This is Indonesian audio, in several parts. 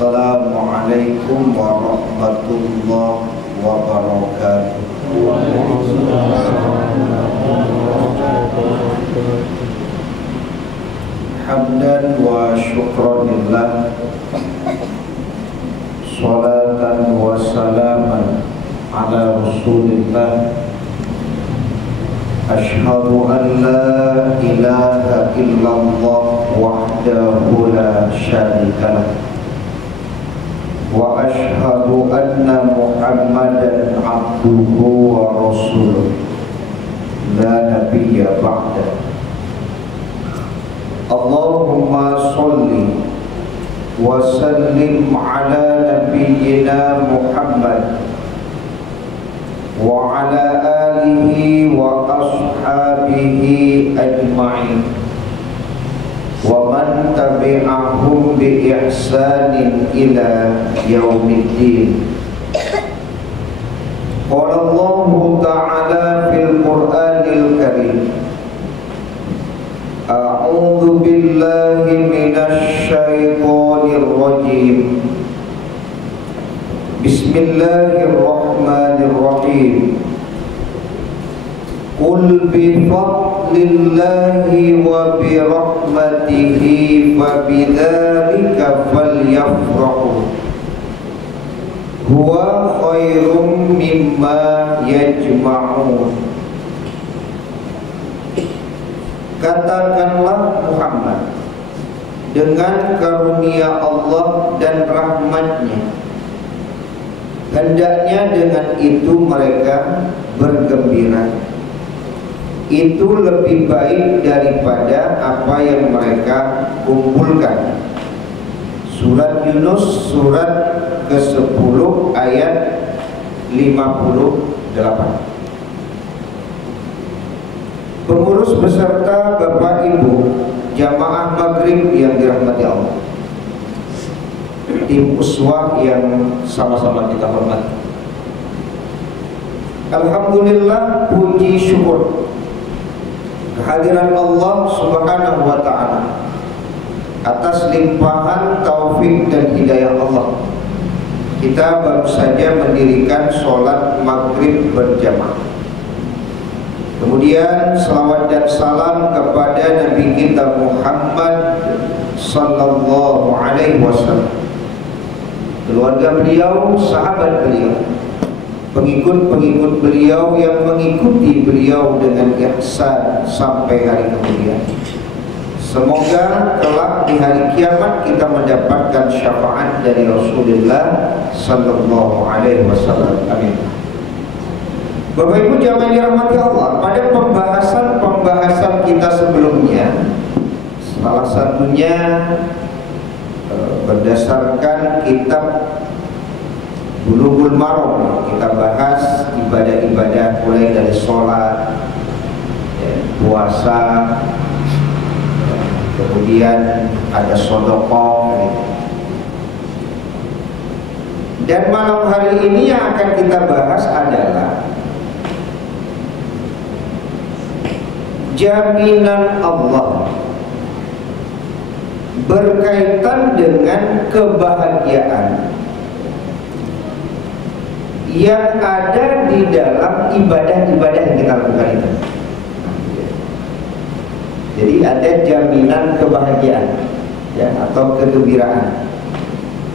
Assalamualaikum warahmatullahi wabarakatuh. Hamdan wa syukran lillah, salatan wa salaman ala rasulillah. Ashhadu an la ilaha illallah wahdahu la syarika lah, wa ashhadu anna Muhammadan abduhu wa rasuluh, la nabiyya ba'da. Allahumma salli wa sallim ala nabiyyina Muhammad wa ala alihi wa ashabihi ajma'in wa man tabi'ahum bi ihsanin ila yaumiddin. Qala Allah ta'ala fil Qur'anil Karim, a'udzu billahi minasy syaithanir rajim. Bismillahirrahmanirrahim. Qul bi fadlillahi wa bi rahmatihi fa bidzalika falyafrahu huwa khairum mimma yajma'un. Katakanlah Muhammad, dengan karunia Allah dan rahmatnya, hendaknya dengan itu mereka bergembira. Itu lebih baik daripada apa yang mereka kumpulkan. Surat Yunus surat ke-10 ayat 58. Pengurus beserta Bapak Ibu jamaah maghrib yang dirahmati Allah, tim uswah yang sama-sama kita hormati. Alhamdulillah, puji syukur kehadiran Allah Subhanahu wa ta'ala atas limpahan taufik dan hidayah Allah. Kita baru saja mendirikan sholat maghrib berjamaah. Kemudian salawat dan salam kepada Nabi kita Muhammad sallallahu alaihi wasallam, keluarga beliau, sahabat beliau, pengikut-pengikut beliau yang mengikuti beliau dengan ihsan sampai hari kemudian. Semoga kelak di hari kiamat kita mendapatkan syafaat dari Rasulullah sallallahu alaihi wasallam. Amin. Bapak Ibu jamaah dirahmati Allah, pada pembahasan kita sebelumnya, salah satunya berdasarkan kitab Bulughul Maram, kita bahas ibadah-ibadah mulai dari sholat, puasa, kemudian ada sedekah. Dan malam hari ini yang akan kita bahas adalah jaminan Allah berkaitan dengan kebahagiaan yang ada di dalam ibadah-ibadah yang kita lakukan itu. Jadi ada jaminan kebahagiaan, ya, atau kegembiraan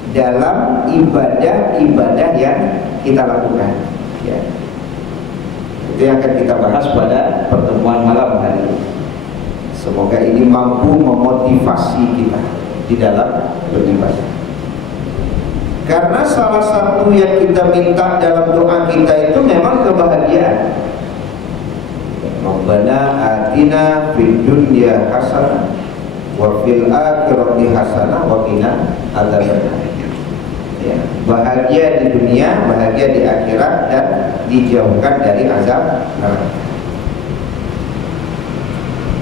dalam ibadah-ibadah yang kita lakukan, ya. Itu yang akan kita bahas pada pertemuan malam hari ini. Semoga ini mampu memotivasi kita di dalam beribadah. Karena salah satu yang kita minta dalam doa kita itu memang kebahagiaan. Rabbana atina fid dunya hasanah wa fil akhirati hasanah wa qina adzabannar. Ya, bahagia di dunia, bahagia di akhirat, dan dijauhkan dari azab neraka.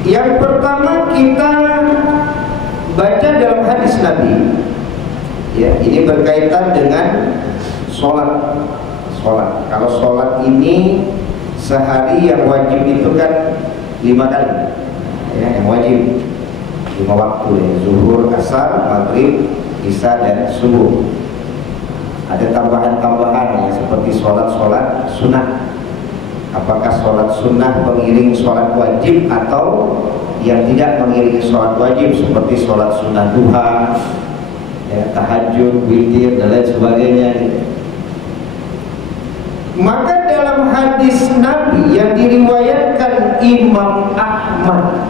Yang pertama kita baca dalam hadis Nabi, ya, ini berkaitan dengan sholat. Kalau sholat ini sehari yang wajib itu kan 5 kali, ya, yang wajib 5 waktu, ya, zuhur, asar, maghrib, Isya dan subuh. Ada tambahan-tambahan ya, seperti sholat-sholat sunnah. Apakah sholat sunnah mengiring sholat wajib atau yang tidak mengiringi sholat wajib, seperti sholat sunnah duha, ya, tahajud, witir dan lain sebagainya gitu. Maka dalam hadis Nabi yang diriwayatkan Imam Ahmad,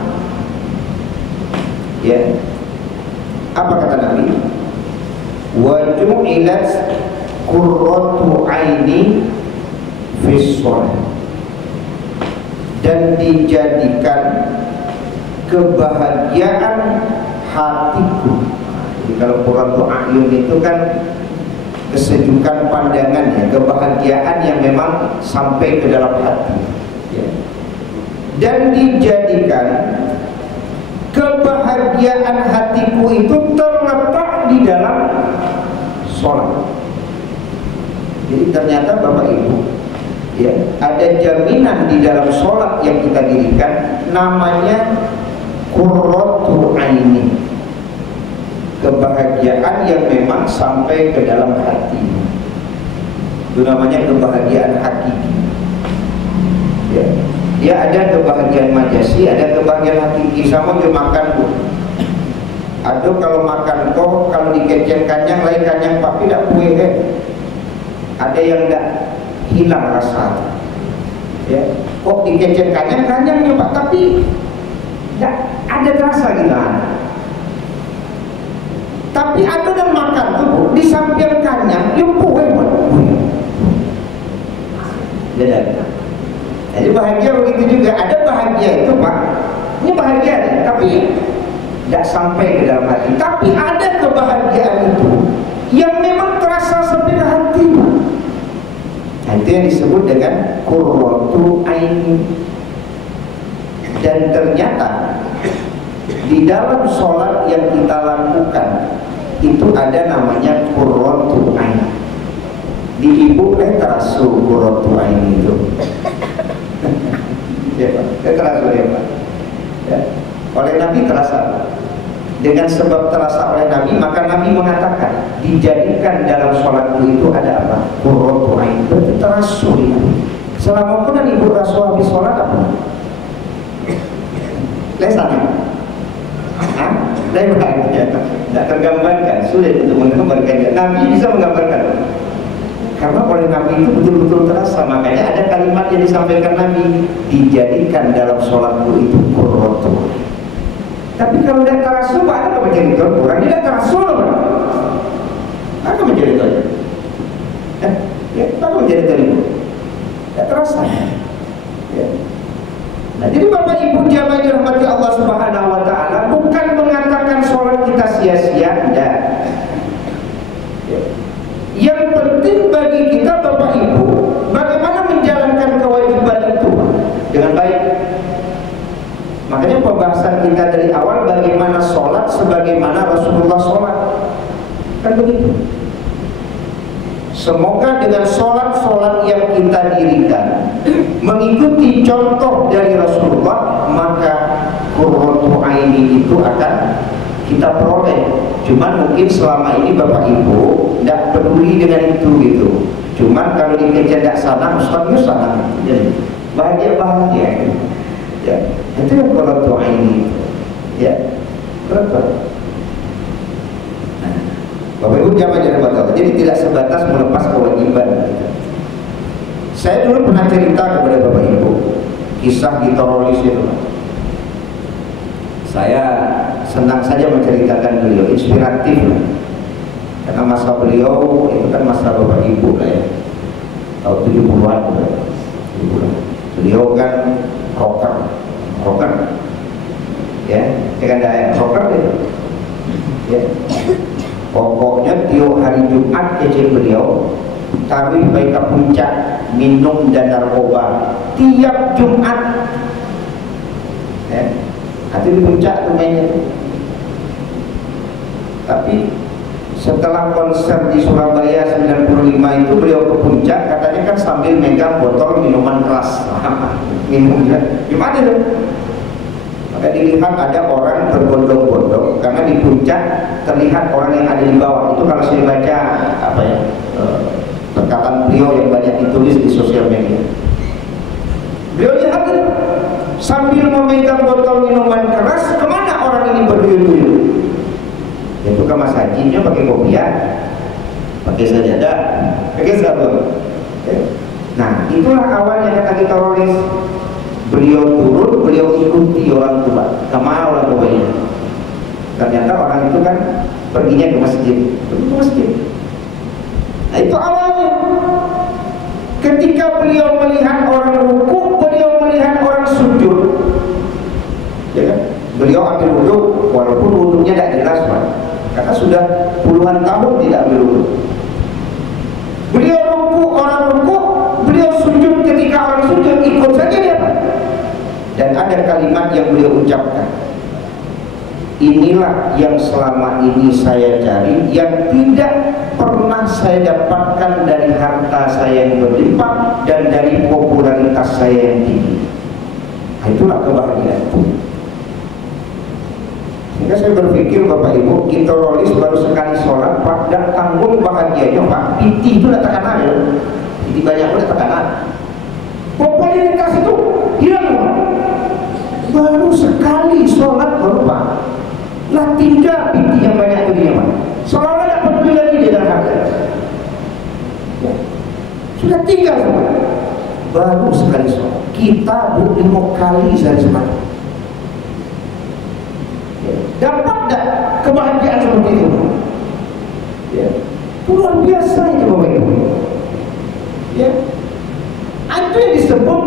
ya, apa kata Nabi? Wa ju'ilat qurratu aini fis shalah, dan dijadikan kebahagiaan hatiku. Jadi kalau qurratu ayun itu kan kesejukan pandangan ya, kebahagiaan yang memang sampai ke dalam hati ya. Dan dijadikan kebahagiaan hatiku itu terletak di dalam sholat. Jadi ternyata Bapak Ibu ya, ada jaminan di dalam sholat yang kita dirikan, namanya qurratu aini, kebahagiaan yang memang sampai ke dalam hati. Itu namanya kebahagiaan hakiki ya. Dia ada kebahagiaan majasi, ada kebahagiaan hakiki. Sama dia makan bu, aduh kalau makan kok, kalau dikecek kanyang lain kanyang pak tidak kue kan. Ada yang tidak hilang rasa ya. Kok dikecek kanyang kanyangnya pak, tapi tidak ada rasa gitu. Tapi ada yang makan tuh bu, di samping kanyang yang kue bu. Beda. Jadi bahagia begitu juga. Ada bahagia itu pak, ini bahagia nih, tapi tidak sampai ke dalam hati. Tapi ada kebahagiaan itu yang memang terasa sampai ke hati. Nah, itu yang disebut dengan qurratu aini. Dan ternyata di dalam sholat yang kita lakukan itu ada namanya qurratu aini. Di ibu terasa qurratu aini itu. Ya Pak, terasa ya Pak ya. Oleh Nabi terasa. Dengan sebab terasa oleh Nabi, maka Nabi mengatakan dijadikan dalam sholatku itu ada apa? Qurratu ain. Berarti terasa ya. Selama pun ibu rasul habis sholat apa? Lesan ya? Hah? Lain bahagia. Tidak tergambarkan, sulit untuk menggambarkan. Nabi bisa menggambarkan. Karena oleh Nabi itu betul-betul terasa. Makanya ada kalimat yang disampaikan Nabi, dijadikan dalam sholatku itu qurratu. Tapi kalau tidak terasa, ada menjadi kurang. Tidak terasa, apa menjadi terasa? Ya, apa menjadi terasa? Tidak terasa. Ya. Nah, jadi Bapak Ibu jamaah dirahmati Allah Subhanahu Wa Taala, bukan mengatakan sholat kita sia-sia, tidak. Ya. Yang penting bagi kita Bapak Ibu, bagaimana menjalankan kewajiban itu dengan baik. Makanya pembahasan kita dari awal bagaimana sholat sebagaimana Rasulullah sholat, kan begitu. Semoga dengan sholat-sholat yang kita dirikan mengikuti contoh dari Rasulullah, maka qurratu aini itu akan kita peroleh. Cuman mungkin selama ini Bapak Ibu tidak peduli dengan itu gitu. Cuman kalau dikejar tidak sana, mustahil sana. Jadi bahagia. Ya, itu yang qurratu aini. Ya, betul. Nah, Bapak Ibu jangan batal. Jadi tidak sebatas melepas kewajiban. Saya dulu pernah cerita kepada Bapak Ibu kisah di teroris itu. Saya senang saja menceritakan beliau, inspiratif karena masa beliau itu kan masa Bapak Ibu lah ya, tahun 70-an beliau kan rocker ya, kan ada rocker itu ya. Pokoknya tiap hari Jumat kecil beliau taruh baik ke puncak, minum dan narkoba tiap Jumat ya. Itu di puncak tuh mainnya tuh. Tapi setelah konser di Surabaya 95 itu beliau ke puncak, katanya kan sambil megang botol minuman keras. Minumnya gimana tuh? dilihat ada orang berbondong-bondong karena di puncak terlihat orang yang ada di bawah. Itu kalau saya baca apa ya, perkataan beliau yang banyak ditulis di sosial media. Beliau lihat sambil memegang botol minuman keras, kemana orang ini berduyun-duyun? Itu ke Mas Hajinya pakai kopiah, pakai sajadah, pakai sabun. Nah, itulah awalnya kata teroris. Beliau turun, beliau ikuti orang tua, kemana orang tuanya. Ternyata orang itu kan perginya ke masjid, pergi ke masjid. Nah, itu awalnya. Ketika beliau melihat orang ruku, beliau melihat orang sujud, ya kan? Beliau ambil wudhu, walaupun wudhunya tidak jelas, Pak, karena sudah puluhan tahun tidak ambil wudhu. Beliau ruku, orang ruku, beliau sujud, ketika orang sujud ikut saja dia, Pak. Dan ada kalimat yang beliau ucapkan, inilah yang selama ini saya cari, yang tidak pernah saya dapatkan dari harta saya yang berlimpah dan dari popularitas saya yang tinggi. Nah, itulah kebahagiaan. Sehingga saya berpikir Bapak Ibu, kita rolis baru sekali sholat, Pak, dan tanggung bahagianya, Pak. Piti itu udah tekanan ya, piti banyak udah tekanan. Popularitas itu hilang, Pak. Baru sekali sholat baru, Pak. Lah tinggal piti yang banyak itu dia, Pak. Seolah-olah tidak peduli lagi di dalam hati. Ya. Sudah tinggal, Pak. Baru sekali sholat. Kita 5 kali sehari sholat. Dapat tak kebahagiaan seperti itu? Ya. Luar biasa itu Bapak Ibu. Ya. Itu yang disebut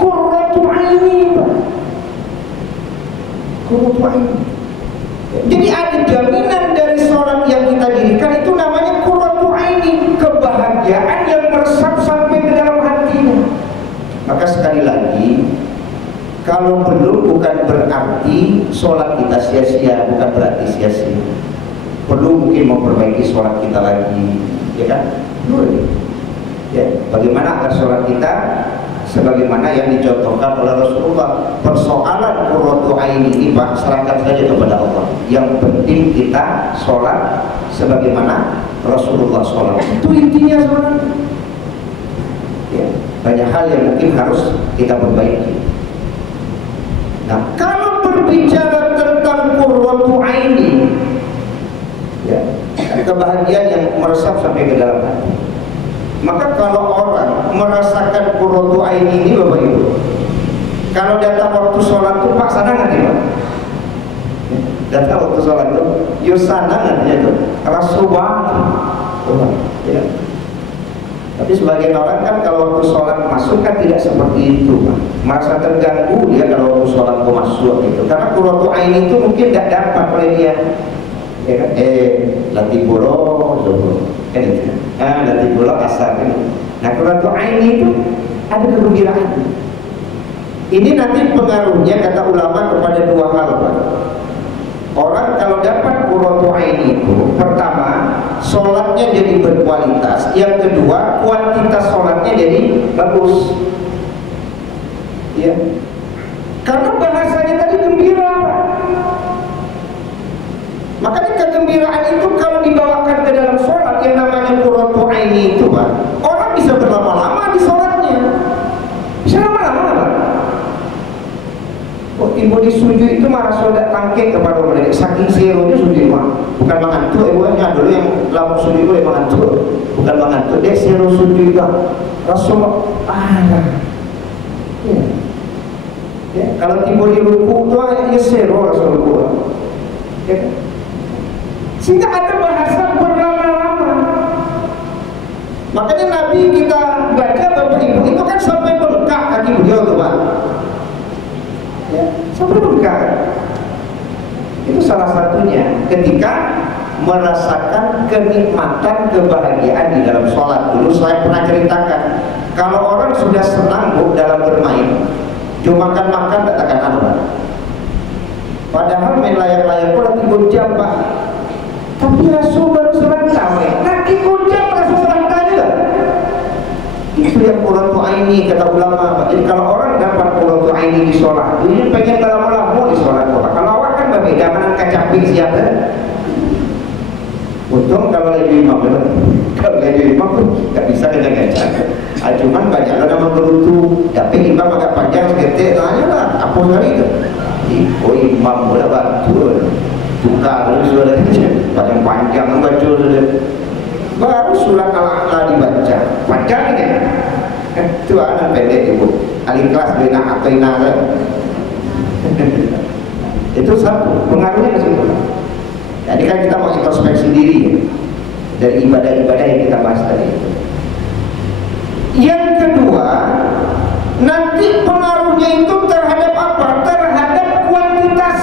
qurratu aini. Qurratu aini. Jadi ada jaminan dari sholat yang kita dirikan, itu namanya qurratu aini, kebahagiaan yang meresap sampai ke dalam hatinya. Maka sekali lagi, kalau belum bukan berarti sholat kita sia-sia, bukan berarti sia-sia. Perlu mungkin memperbaiki sholat kita lagi, ya kan? Perlu. Ya, bagaimana agar sholat kita sebagaimana yang dicontohkan oleh Rasulullah. Persoalan qurratu aini ini, Pak, serahkan saja kepada Allah. Yang penting kita sholat sebagaimana Rasulullah sholat. Itu intinya sebenarnya. Ya, banyak hal yang mungkin harus kita perbaiki. Nah, kalau berbicara tentang qurratu aini, ya, kebahagiaan yang meresap sampai ke dalam hati, maka kalau orang merasakan qurratu aini ini, Bapak Ibu, kalau datang waktu sholat itu Pak, sana nggak Pak? Datang waktu sholat itu, yusana nggak itu? Rasul banget, ya. Tapi sebagian orang kan kalau waktu sholat masuk kan tidak seperti itu, Pak. Merasa terganggu dia kalau waktu sholat itu masuk gitu. Karena qurratu aini itu mungkin tidak dapat oleh dia, ya kan? Latih bolo, kan itu. Latih bolo asal kan. Nah, qurratu aini itu ada kegembiraan. Ini nanti pengaruhnya kata ulama kepada dua hal, Pak. Orang kalau dapat qurratu aini itu, pertama, sholatnya jadi berkualitas. Yang kedua, kuantitas sholatnya jadi bagus. Ya, karena bahasanya tadi gembira. Makanya kegembiraan itu kalau dibawakan ke dalam sholat yang namanya qurratu aini itu, Pak, orang bisa berlama-lama di sholatnya. Bisa lama-lama, Pak. Oh, ibu di sujud itu marah sodak tangke kepada mereka, saking seronya sujud, Pak. Bukan mengantuk, ibunya dulu yang lama sujud itu mengantuk, bukan mengantuk, dia sero sujud itu. Rasul ya. Ya, kalau timbul di ruku itu ya sero Rasulullah. Ya. Sehingga ada bahasa berlama-lama. Makanya Nabi kita baca Bapak Ibu itu kan sampai bengkak kaki beliau tuh, Pak. Ya, sampai bengkak. Itu salah satunya ketika merasakan kenikmatan kebahagiaan di dalam sholat. Dulu saya pernah ceritakan, kalau orang sudah senang dalam bermain, cuma makan katakan apa? Padahal main layar-layar pun lagi gojam, Pak. Tapi Rasul baru serangkau, lagi gojam Rasul serangkau juga. Itu yang qurratu aini kata ulama, Pak. Jadi kalau orang dapat qurratu aini di sholat, dia pengen lama-lama. bisa kencang-kencang. Cuman banyak lo nama gerutu, tapi imam agak panjang seketik, tanya lah, apa kali itu? Oh imam boleh batu, tukar suara panjang baca sudah. Baru surat Al-A'la dibaca, panjang ini. Itu anak pendek ibu, Al-Ikhlas bina ataina. Itu satu, pengaruhnya ke situ. Jadi kan kita mau introspeksi diri ya, dari ibadah-ibadah yang kita bahas tadi. Yang kedua, nanti pengaruhnya itu terhadap apa? Terhadap kuantitas.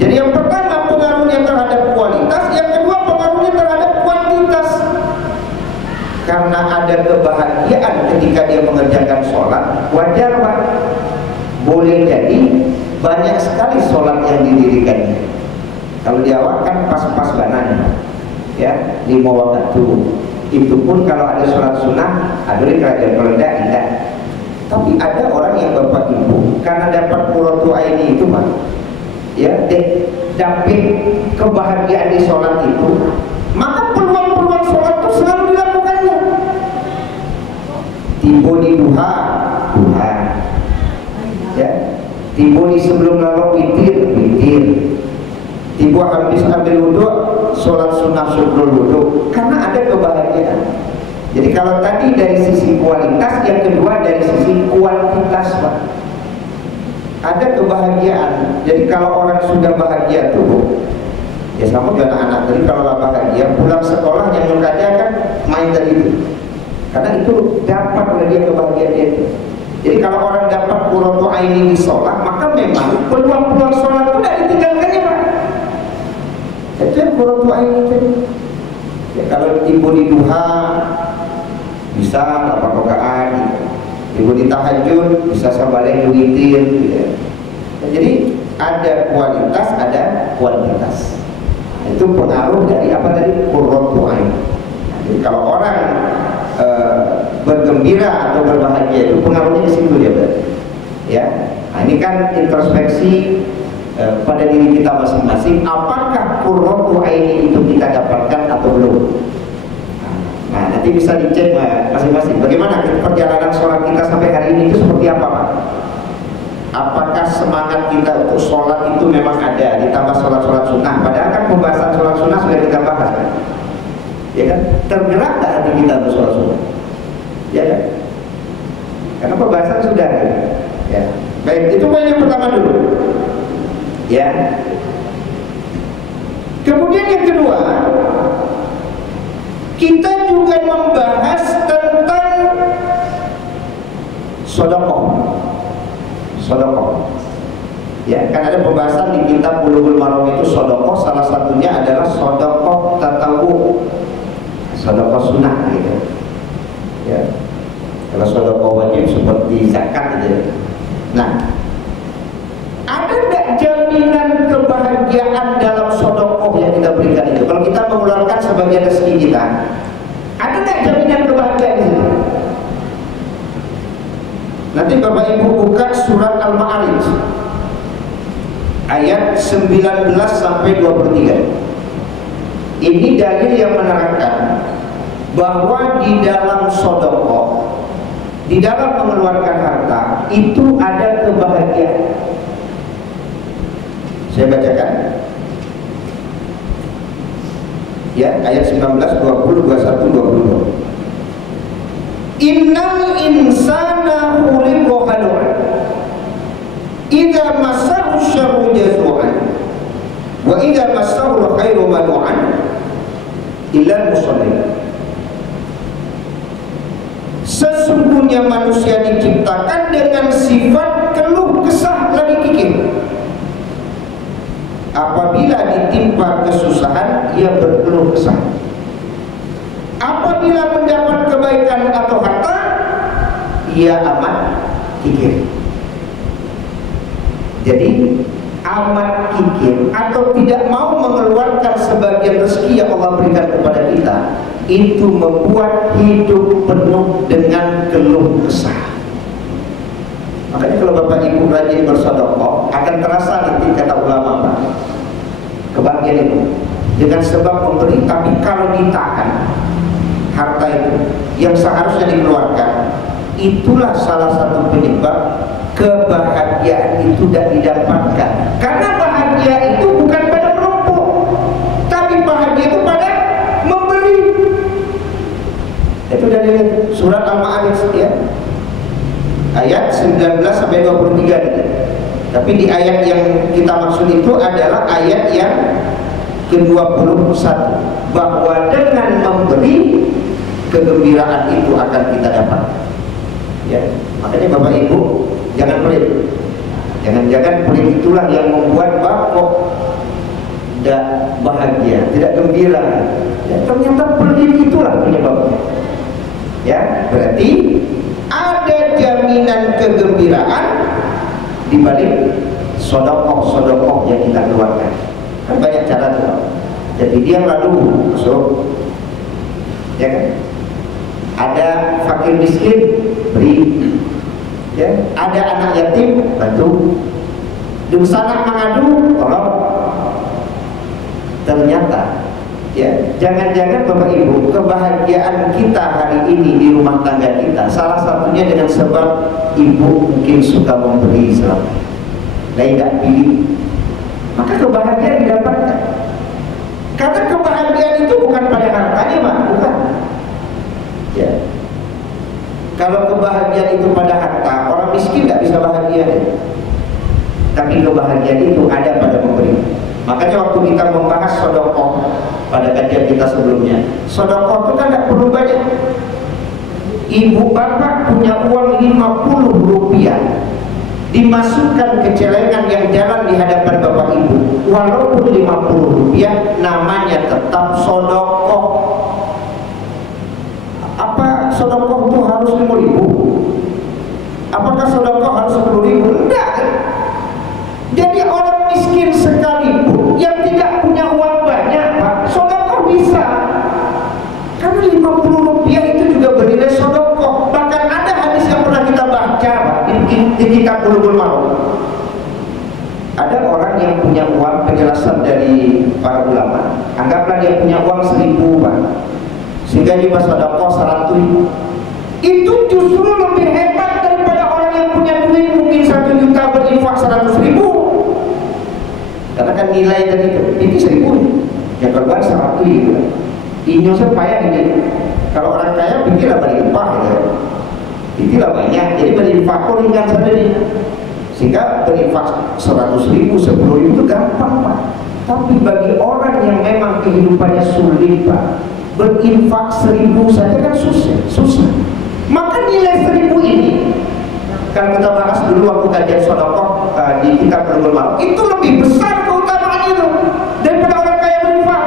Jadi yang pertama pengaruhnya terhadap kualitas, yang kedua pengaruhnya terhadap kuantitas. Karena ada kebahagiaan ketika dia mengerjakan sholat, wajar Pak. Boleh jadi banyak sekali sholat yang didirikannya. Kalau di awal kan pas-pas banan, ya 5 waktu. Itu pun kalau ada sholat sunnah, ada kerajaan kalau tidak. Tapi ada orang yang bapak ibu karena dapat qurratu aini itu Pak, ya dapat kebahagiaan di sholat itu, maka peluang-peluang sholat itu selalu dilakukannya. Tiba di duha, ya. Tiba di sebelum lalu witir. Tiba habis ambil wudhu, sholat sunnah syukur wudhu, karena ada kebahagiaan. Jadi kalau tadi dari sisi kualitas, yang kedua dari sisi kuantitas Pak. Ada kebahagiaan. Jadi kalau orang sudah bahagia tuh, ya sama dengan anak tadi, kalau bahagia pulang sekolah yang kerja kan main tadi itu. Karena itu dapat oleh dia kebahagiaan itu. Jadi kalau orang dapat qurratu aini di sholat, maka memang peluang-peluang sholat itu tidak ditinggalkannya Pak. Itu yang qurratu aini tadi. Ya, kalau tiba di duha bisa 8 rakaat, tiba di tahajud bisa sabalik witir, gitu ya. Jadi ada kualitas, ada kuantitas. Itu pengaruh dari apa tadi? Qurratu aini. Jadi kalau orang bergembira atau berbahagia itu pengaruhnya ke situ dia berarti. Ya. Nah, ini kan introspeksi pada diri kita masing-masing, apakah qurratu aini itu kita dapatkan atau belum. Nah, nanti bisa dicek masing-masing bagaimana perjalanan sholat kita sampai hari ini itu seperti apa Pak. Apakah semangat kita untuk sholat itu memang ada, ditambah sholat-sholat sunnah, padahal kan pembahasan sholat sunnah sudah kita bahas kan. Ya kan, tergerak tak hati kita untuk sholat sunnah, ya kan, karena pembahasan sudah kan? Ya. Baik, itu poin yang pertama dulu ya. Kemudian yang kedua, kita juga membahas tentang sedekah. Ya, kan ada pembahasan di kitab Bulughul Maram itu sedekah, salah satunya adalah sedekah tatawwu, sedekah sunnah gitu. Ya. Kalau sedekah wajib seperti zakat gitu. Nah, ada enggak jaminan kebahagiaan dalam sedekah yang kita berikan itu? Kalau kita mengeluarkan sebagian rezeki kita, ada enggak jaminan kebahagiaan di situ? Nanti Bapak Ibu buka surat Al-Ma'arij ayat 19 sampai 23. Ini dalil yang menerangkan bahwa di dalam sedekah, di dalam mengeluarkan harta itu ada kebahagiaan. Saya bacakan ya, ayat 19, 20, 21, 22. Innal insana khuliqa halu'an idza massahu syarru jazu'an wa idza massahu khairu manu'an illa musallin. Sesungguhnya manusia diciptakan dengan sifat keluh kesah lagi kikir. Apabila ditimpa kesusahan, ia berkeluh kesah. Apabila mendapat kebaikan atau harta, ia amat kikir. Jadi amat kikir atau tidak mau mengeluarkan sebagian rezeki yang Allah berikan kepada kita, itu membuat hidup penuh dengan keluh kesah. Makanya kalau Bapak Ibu rajin bersedekah, akan terasa nanti kata ulama Pak, kebahagiaan itu dengan sebab memberi. Tapi kalau ditahan, harta harta itu yang seharusnya dikeluarkan, itulah salah satu penyebab kebahagiaan itu tidak didapatkan. Karena bahagia itu bukan pada menumpuk, tapi bahagia itu pada memberi. Itu dari surat Al-Ma'arij ya, ayat 19 sampai 23 gitu. Tapi di ayat yang kita maksud itu adalah ayat yang ke-21, bahwa dengan memberi kegembiraan itu akan kita dapat. Ya, makanya Bapak Ibu jangan pelit. Jangan-jangan pelit itulah yang membuat Bapak tidak bahagia, tidak gembira. Ya, ternyata pelit itulah penyebabnya. Ya, berarti ada jaminan kegembiraan di balik sodokoh yang kita keluarkan. Kan banyak cara tuh. Jadi dia lalu masuk, ya kan? Ada fakir miskin, beri. Ya, ada anak yatim, bantu. Dungsanak mengadu, tolong. Ternyata, ya, jangan-jangan Bapak Ibu, kebahagiaan kita hari ini di rumah tangga kita salah satunya dengan sebab ibu mungkin suka memberi selama lain tidak pilih, maka kebahagiaan didapatkan. Karena kebahagiaan itu bukan pada hartanya, Pak, bukan. Ya. Kalau kebahagiaan itu pada harta, orang miskin tidak bisa bahagia. Tapi kebahagiaan itu ada pada memberi. Makanya waktu kita membahas sodokoh pada kajian kita sebelumnya, sodokoh itu kan tidak perlu banyak. Ibu bapak punya uang 50 rupiah, dimasukkan ke celengan yang jalan di hadapan bapak ibu, walaupun 50 rupiah, namanya tetap sodokoh. Apa sodokoh itu harus 5.000? Apakah sodokoh harus 10.000? Enggak. Jadi orang miskin sekalipun yang tidak punya uang banyak, Pak, sodokoh bisa. Karena 50 rupiah itu juga bernilai sodokoh. Bahkan ada hadis yang pernah kita baca, Pak, di kitab Bulughul Maram. Ada orang yang punya uang, penjelasan dari para ulama, anggaplah dia punya uang 1.000, Pak, sehingga dia sodokoh 100.000. Itu justru lebih hebat daripada orang yang punya duit mungkin 1 juta berinfak 100.000. Karena kan nilai tadi itu 1.000, yang keluar 100.000. Inyo supaya ini, kalau orang kaya pikirlah berinfak ya, pikirlah banyak, jadi berinfak kok ringan saja nih. Sehingga berinfak 100.000, 10.000 itu gampang, Pak. Tapi bagi orang yang memang kehidupannya sulit, Pak, berinfak 1.000 saja kan susah. Maka nilai 1.000 ini, kalau kita bahas dulu waktu kajian sodokoh di kitab Bulughul Maram, itu lebih besar keutamaan itu daripada orang kaya berinfak.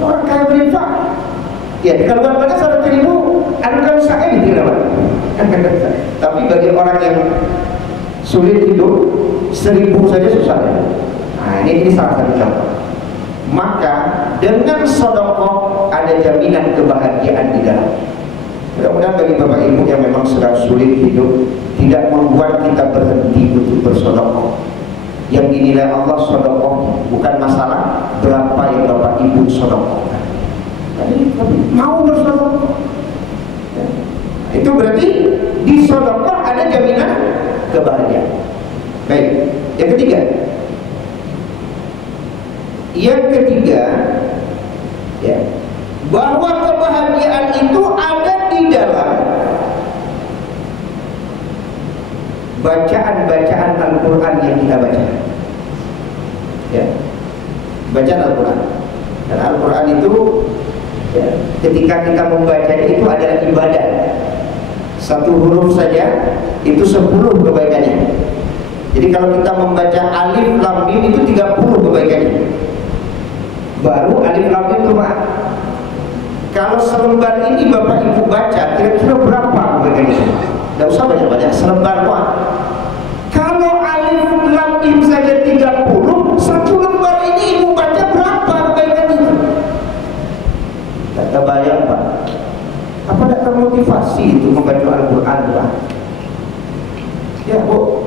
Orang kaya berinfak, ya di kalau pada 100.000, anukan usaha ini tidak. Tapi bagi orang yang sulit hidup, 1.000 saja susah. Nah ini salah satu contoh. Maka dengan sodokoh ada jaminan kebahagiaan di dalam. Mudah-mudahan bagi Bapak Ibu yang memang sedang sulit hidup, tidak membuat kita berhenti untuk bersodokoh. Yang dinilai Allah sodokoh bukan masalah berapa yang Bapak Ibu sodokohkan, tapi mau bersodokoh. Ya. Itu berarti di sodokoh ada jaminan kebahagiaan. Baik, yang ketiga. Yang ketiga, ya, bahwa kebahagiaan itu ada di dalam bacaan-bacaan Al-Quran yang kita baca. Ya, bacaan Al-Quran. Dan Al-Quran itu, ya, ketika kita membacanya itu adalah ibadah. Satu huruf saja itu 10 kebaikannya. Jadi kalau kita membaca alif lam mim itu 30 kebaikannya. Baru alif lam mim itu, Pak. Kalau selembar ini Bapak Ibu baca, kira-kira berapa kebaikannya? Tidak usah banyak-banyak, selembar, Pak. Kalau alif lam mim saja 30, satu lembar ini Ibu baca berapa kebaikannya itu? Tidak terbayang, Pak. Apa tidak termotivasi itu membaca Al-Quran, Pak? Ya, Bu.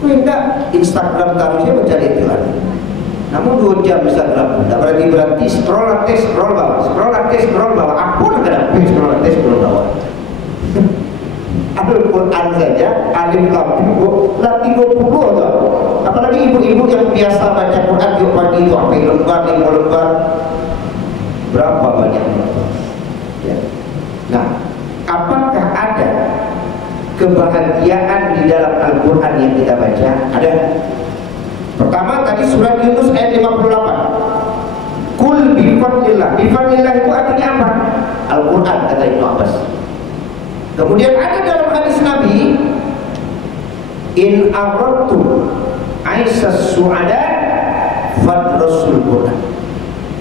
Enggak, Instagram taruhnya baca itu lagi. Namun 2 jam bisa gabung, tidak berarti scroll atas, scroll bawah, scroll atas, scroll bawah. Ampun kadang scroll atas, scroll bawah. Al-Quran saja, alif lam mim lah 30 tuh. Apalagi ibu-ibu yang biasa baca Quran tiap pagi itu sampai lembar, 5 lembar. Berapa banyaknya? Ya. Nah, apakah ada kebahagiaan di dalam Al-Quran yang kita baca? Ada. Pertama tadi surat Yunus ayat 58. Kul bifadlillah. Bifadlillah itu artinya apa? Al-Quran kata Ibnu Abbas. Kemudian ada dalam hadis Nabi, in aradtu aisas su'ada fadrasul Quran.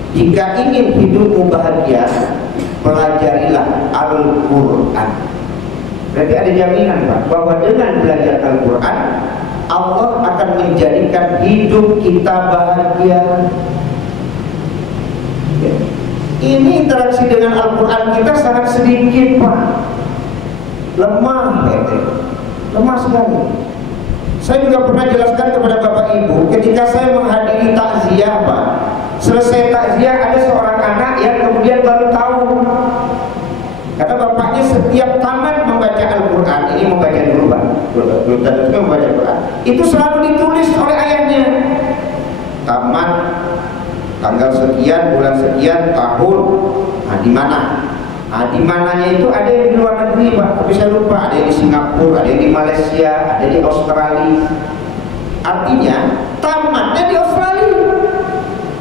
Jika ingin hidupmu bahagia, pelajarilah Al-Quran. Berarti ada jaminan Pak, bahwa dengan belajar Al-Quran Allah akan menjadikan hidup kita bahagia. Ya. Ini interaksi dengan Al-Quran kita sangat sedikit Pak. Lemah, lemah sekali. Saya juga pernah jelaskan kepada Bapak Ibu ketika saya menghadiri takziah Pak. Selesai takziah ada seorang anak yang kemudian baru tahu, karena bapaknya setiap tamat membaca Al-Quran, ini membaca dulu Pak, belum tentu membaca Al-Quran, itu selalu ditulis oleh ayahnya. Tamat tanggal sekian, bulan sekian, tahun. Nah, di mana? Nah, di mananya itu ada yang di luar negeri Pak, tapi saya lupa. Ada yang di Singapura, ada yang di Malaysia, ada di Australia. Artinya tamatnya di Australia.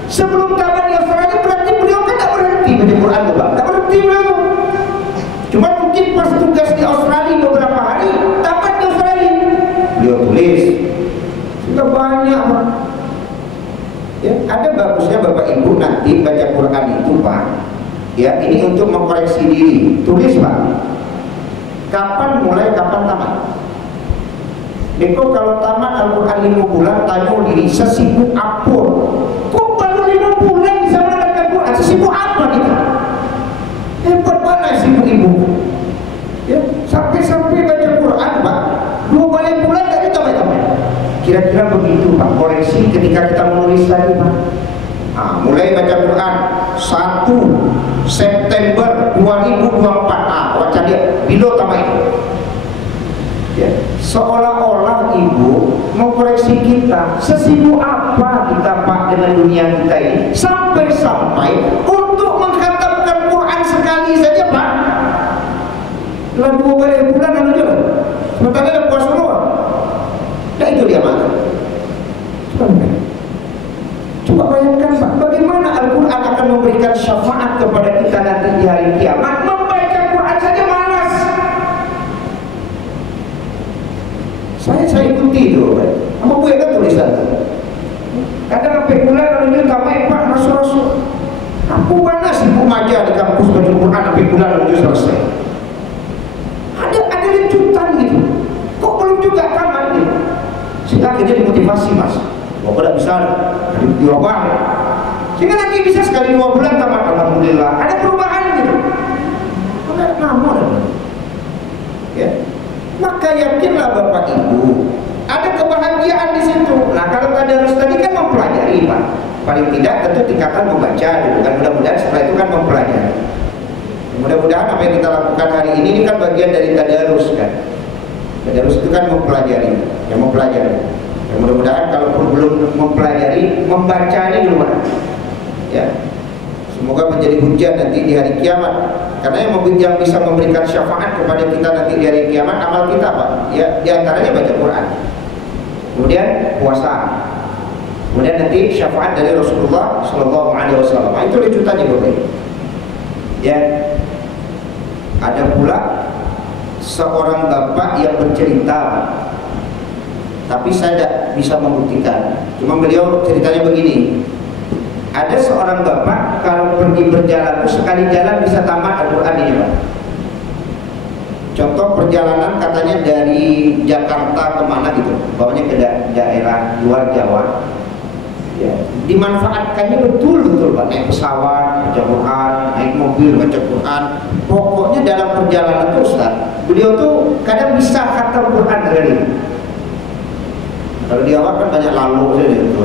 Sebelum tamat di Australia berarti beliau kan tidak berhenti baca Quran tuh Pak, tidak berhenti beliau. Cuma mungkin pas tugas di Australia beberapa hari, tamat di Australia, beliau tulis. Sudah banyak Pak. Ya, ada bagusnya Bapak Ibu nanti baca Quran itu Pak. Ya, ini untuk mengkoreksi diri. Tulis Pak. Kapan mulai, kapan tamat? Beko kalau tamat Al-Quran 5 bulan, tanya diri, sesibuk apa? Kok baru 5 bulan bisa belajar Quran? Sesibuk apa kita? Hebat mana sibuk ibu? Ya, sampai baca Quran Pak, 2 kali bulan dari tamat-tamat. Kira-kira begitu Pak, koreksi ketika kita menulis lagi Pak. Nah, mulai baca Quran 1 September 2024. Nah, baca dia bilo tamat itu. Ya, seolah-olah ibu mau koreksi kita, sesibuk apa kita Pak dengan dunia kita ini, sampai-sampai untuk mengkhatamkan Quran sekali saja Pak dalam 2 kali bulan lalu juga. Sementara ada puasa luar. Nah itu dia Pak. Coba bayangkan Pak, bagaimana Al-Quran akan memberikan syafaat kepada kita nanti di hari kiamat. Membaca Quran saja malas. Saya ikuti itu, sama gue kan tulisan. Kadang sampai bulan lalu tamai Pak rasul-rasul. Aku mana sibuk aja di kampus baca Quran sampai bulan lalu selesai. Ada lanjutan gitu. Kok belum juga tamat gitu? Sehingga akhirnya dimotivasi Mas. Wah, tidak bisa diubah. Sehingga nanti bisa sekali 2 bulan tamat, alhamdulillah. Ada perubahan gitu. Enggak namun. Ya. Maka yakinlah Bapak Ibu, ada kebahagiaan di situ. Nah, kalau tadarus tadi kan mempelajari Pak. Paling tidak tentu tingkatan membaca dulu kan. Mudah-mudahan setelah itu kan mempelajari. Mudah-mudahan apa yang kita lakukan hari ini kan bagian dari tadarus kan. Tadarus itu kan mempelajari, yang mempelajari. Ya, mudah-mudahan kalau belum mempelajari, membacanya dulu Pak. Ya. Semoga menjadi hujan nanti di hari kiamat. Karena yang bisa memberikan syafaat kepada kita nanti di hari kiamat, amal kita Pak. Ya, diantaranya baca Quran. Kemudian puasa. Kemudian nanti syafaat dari Rasulullah Shallallahu Alaihi Wasallam. Nah, itu lanjutannya Bapak. Ya. Ada pula seorang bapak yang bercerita, tapi saya tidak bisa membuktikan. Cuma beliau ceritanya begini. Ada seorang bapak kalau pergi berjalan itu sekali jalan bisa tamat Al-Quran ini Pak. Contoh perjalanan katanya dari Jakarta kemana gitu, bawanya ke daerah luar Jawa. Ya, dimanfaatkannya betul-betul Pak. Naik pesawat baca Quran, naik mobil baca Quran. Pokoknya dalam perjalanan itu Ustaz, beliau tuh kadang bisa khatam Quran dari. Kalau di awal kan banyak lalu saja gitu.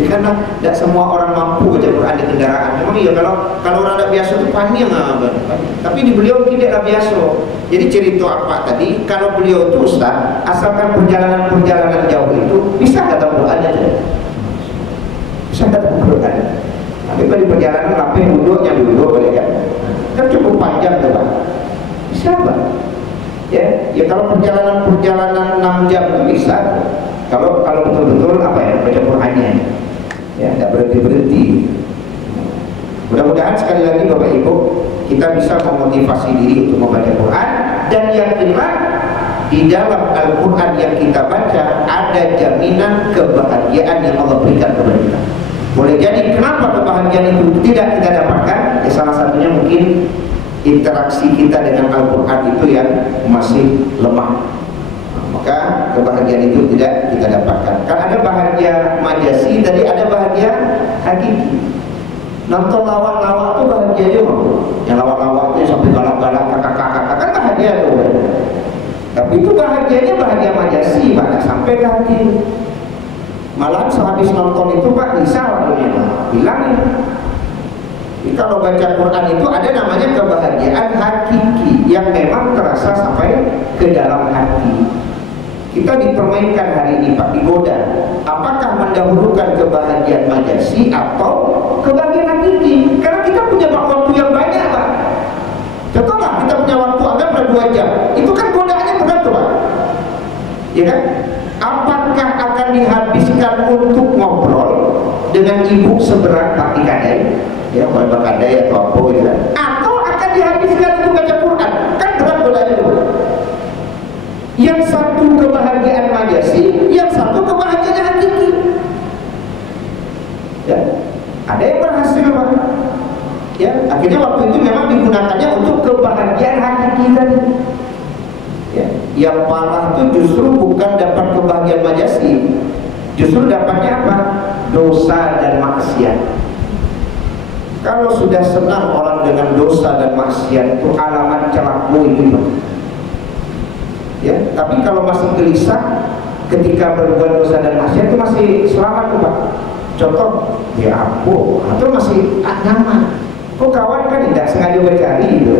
Ya karena tidak semua orang mampu baca Quran di kendaraan. Memang iya kalau orang tidak biasa itu panjang abang. Tapi di beliau tidaklah biasa. Jadi cerita apa tadi? Kalau beliau itu Ustaz, asalkan perjalanan jauh itu bisa kata Quran aja. Bisa kata Quran. Tapi kalau di perjalanan sampai duduknya duduk boleh kan? Kan cukup panjang tuh Pak. Bisa Pak. Ya kalau perjalanan 6 jam itu bisa. Kalau betul-betul apa ya baca Qur'annya, ya tidak berhenti. Mudah-mudahan sekali lagi Bapak Ibu kita bisa memotivasi diri untuk membaca Quran, dan yakinlah di dalam Al-Quran yang kita baca ada jaminan kebahagiaan yang Allah berikan kepada kita. Boleh jadi kenapa kebahagiaan itu tidak kita dapatkan? Ya salah satunya mungkin interaksi kita dengan Al-Quran itu yang masih lemah. Maka kebahagiaan itu tidak kita dapatkan. Kan ada bahagia majasi, tadi ada bahagia hakiki. Nonton lawak-lawak itu bahagia juga. Yang lawak-lawak itu sampai galak-galak, kakak-kakak kan bahagia tuh. Tapi itu bahagianya bahagia majasi, Pak, sampai ke hati. Malah sehabis nonton itu Pak risau bilang kalau baca Quran itu ada namanya kebahagiaan hakiki yang memang terasa sampai ke dalam hati. Kita dipermainkan hari ini Pak, digoda. Apakah mendahulukan kebahagiaan majasi atau kebahagiaan hakiki? Karena kita punya waktu yang banyak Pak. Contohlah kita punya waktu anggaplah 2 jam. Itu kan godaannya berat tuh Pak. Ya kan? Apakah akan dihabiskan untuk ngobrol dengan ibu seberat kaki kadai? Ya, bapak kadai atau apa gitu kan? Atau akan dihabiskan untuk baca Quran? Kan berat godaannya tuh. Yang satu kebahagiaan majasi, yang satu kebahagiaan hakiki. Ya, ada yang berhasil Pak. Ya, akhirnya waktu itu memang digunakannya untuk kebahagiaan hakiki tadi. Ya, yang parah itu justru bukan dapat kebahagiaan majasi, justru dapatnya apa? Dosa dan maksiat. Kalau sudah senang orang dengan dosa dan maksiat itu alamat celaka itu Pak. Ya, tapi kalau masih gelisah ketika berbuat dosa dan maksiat itu masih selamat tuh Pak. Contoh, ya ampun, atau masih nyaman. Kok kawan kan tidak sengaja mencari gitu.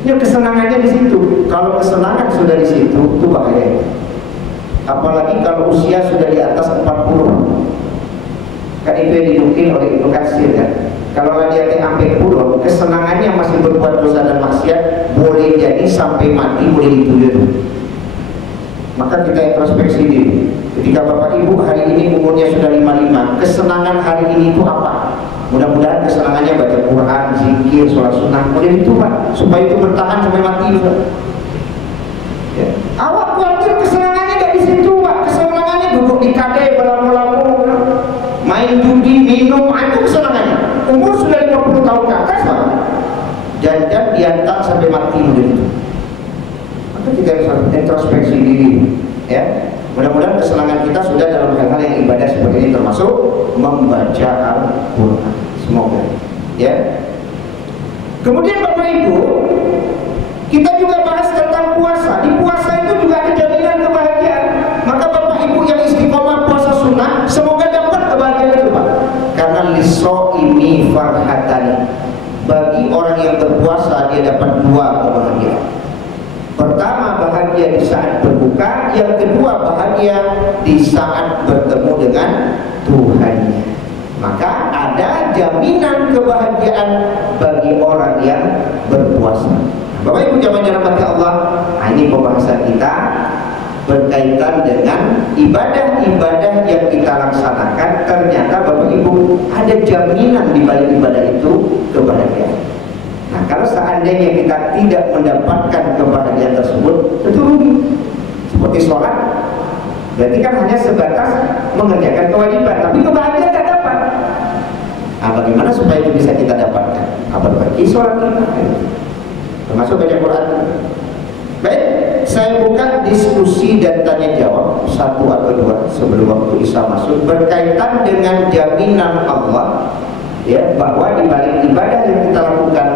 Ini kesenangannya di situ. Kalau kesenangan sudah di situ, itu bahaya. Apalagi kalau usia sudah di atas 40. Kan itu yang dinukil oleh Ibnu Katsir kan. Kalau dia sampai 40, kesenangannya masih berbuat dosa dan maksiat, boleh jadi sampai mati boleh dituduh. Maka kita introspeksi diri. Ketika Bapak Ibu hari ini umurnya sudah 55, kesenangan hari ini itu apa? Mudah-mudahan kesenangannya baca Quran, zikir, sholat sunnah, boleh itu Pak, supaya itu bertahan sampai mati. Ya. Awak khawatir kesenangannya tidak di situ Pak, kesenangannya duduk di kadai berlamu-lamu, main judi, minum, itu kesenangannya. Umur sudah 50 tahun ke atas Pak, jangan diantar sampai mati begitu. Maka kita harus introspeksi diri, ya. Mudah-mudahan kesenangan kita sudah dalam hal-hal yang ibadah seperti ini, termasuk membaca Al-Quran. Semoga, ya. Kemudian Bapak Ibu, kita juga bahas tentang puasa. Di puasa itu juga ada jaminan kebahagiaan. Maka Bapak Ibu yang istiqomah puasa sunnah, semoga dapat kebahagiaan itu Pak. Karena lisoimi farhatani, bagi orang yang berpuasa dia dapat 2 kebahagiaan. Pertama bahagia di saat berbuka, yang kedua bahagia di saat bertemu dengan Tuhannya. Maka ada jaminan kebahagiaan bagi orang yang berpuasa. Bapak Ibu jamaah dirahmati Allah, ini pembahasan kita berkaitan dengan ibadah-ibadah yang kita laksanakan. Ternyata Bapak Ibu ada jaminan di balik ibadah itu kebahagiaan. Nah, kalau seandainya kita tidak mendapatkan kebahagiaan tersebut, tentu rugi. Seperti sholat, berarti kan hanya sebatas mengerjakan kewajiban, tapi kebahagiaan tidak dapat. Nah, bagaimana supaya itu bisa kita dapatkan? Berbagi sholat kita, termasuk baca Quran. Baik, saya buka diskusi dan tanya jawab 1 atau 2 sebelum waktu Isya masuk, berkaitan dengan jaminan Allah, ya, bahwa di balik ibadah yang kita lakukan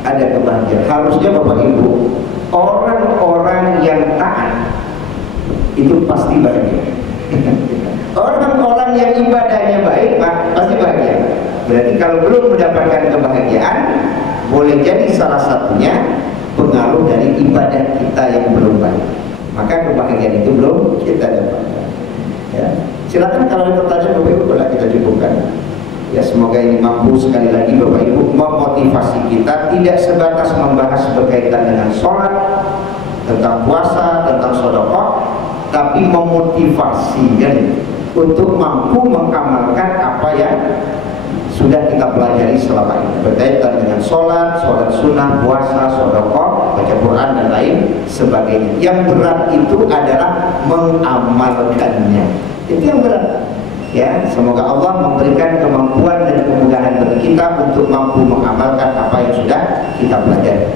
ada kebahagiaan. Harusnya Bapak Ibu, orang-orang yang taat itu pasti bahagia. Orang-orang yang ibadahnya baik pasti bahagia. Berarti kalau belum mendapatkan kebahagiaan, boleh jadi salah satunya pengaruh dari ibadah kita yang belum baik. Maka kebahagiaan itu belum kita dapatkan. Ya. Silakan kalau ada pertanyaan Bapak Ibu, boleh kita cukupkan. Ya, semoga ini mampu sekali lagi Bapak Ibu memotivasi kita tidak sebatas membahas berkaitan dengan sholat, tentang puasa, tentang sedekah, tapi memotivasi kan, untuk mampu mengamalkan apa yang sudah kita pelajari selama ini berkaitan dengan sholat, sholat sunnah, puasa, sedekah, baca Quran dan lain sebagainya. Yang berat itu adalah mengamalkannya. Itu yang berat. Ya, semoga Allah memberikan kemampuan dan kemudahan bagi kita untuk mampu mengamalkan apa yang sudah kita pelajari.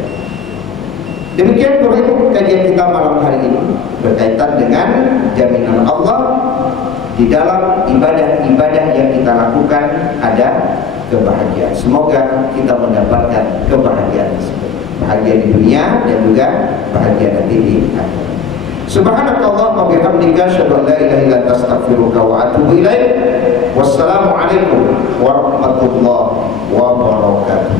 Demikian Bapak Ibu kajian kita malam hari ini berkaitan dengan jaminan Allah di dalam ibadah-ibadah yang kita lakukan ada kebahagiaan. Semoga kita mendapatkan kebahagiaan tersebut, bahagia di dunia dan juga bahagia nanti di akhirat. Subhanakallah wa bihamdika asyhadu an la ilaha illa anta astaghfiruka wa atubu ilaik. Wassalamu alaikum warahmatullahi wabarakatuh.